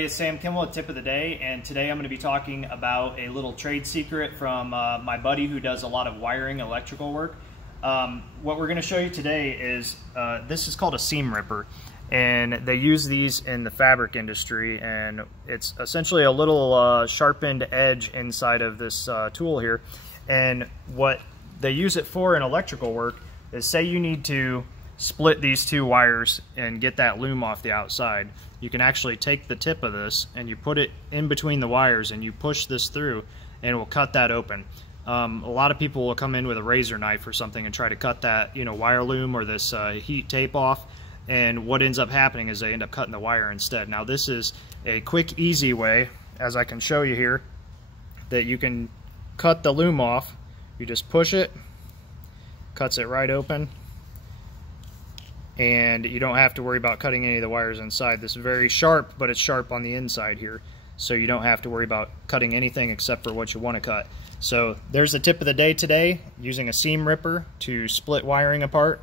everybody, it's Sam Kimmel at Tip of the Day, and today I'm going to be talking about a little trade secret from my buddy who does a lot of wiring electrical work. What we're going to show you today is, this is called a seam ripper, and they use these in the fabric industry, and it's essentially a little sharpened edge inside of this tool here. And what they use it for in electrical work is, say you need to split these two wires and get that loom off the outside. You can actually take the tip of this and you put it in between the wires and you push this through and it will cut that open. A lot of people will come in with a razor knife or something and try to cut that, wire loom or this heat tape off, and what ends up happening is they end up cutting the wire instead. Now this is a quick, easy way, as I can show you here, that you can cut the loom off. You just push it, cuts it right open, and you don't have to worry about cutting any of the wires inside. This is very sharp, but it's sharp on the inside here, so you don't have to worry about cutting anything except for what you want to cut. So there's the tip of the day today, using a seam ripper to split wiring apart.